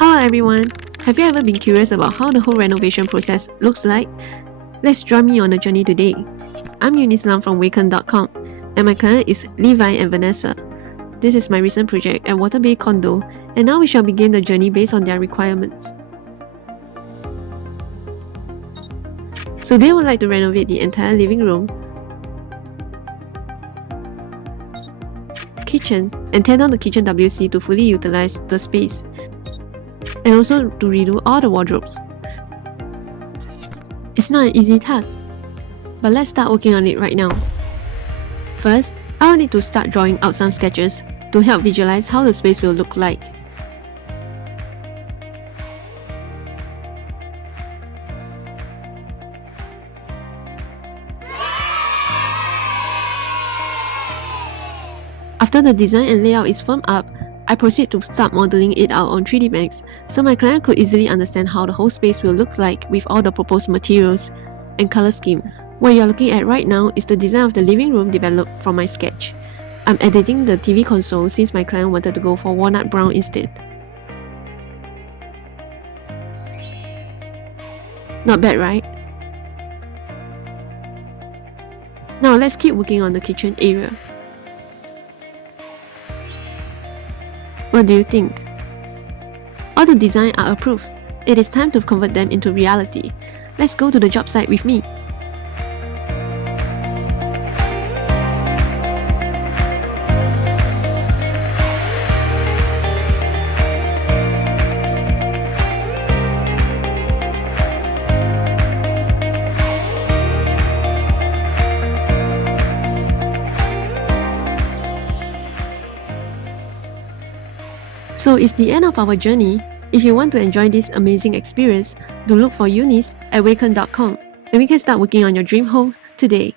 Hello everyone! Have you ever been curious about how the whole renovation process looks like? Let's join me on a journey today. I'm Eunice from Weiken.com and my client is Levi and Vanessa. This is my recent project at Waterbay Condo, and now we shall begin the journey based on their requirements. So they would like to renovate the entire living room, kitchen, and tear down the kitchen WC to fully utilize the space, and also to redo all the wardrobes. It's not an easy task, but let's start working on it right now. First, I'll need to start drawing out some sketches to help visualize how the space will look like. After the design and layout is firmed up, I proceed to start modeling it out on 3D Max so my client could easily understand how the whole space will look like with all the proposed materials and color scheme. What you're looking at right now is the design of the living room developed from my sketch. I'm editing the TV console since my client wanted to go for walnut brown instead. Not bad, right? Now let's keep working on the kitchen area. What do you think? All the designs are approved. It is time to convert them into reality. Let's go to the job site with me. So it's the end of our journey. If you want to enjoy this amazing experience, do look for Eunice at Weiken.com and we can start working on your dream home today.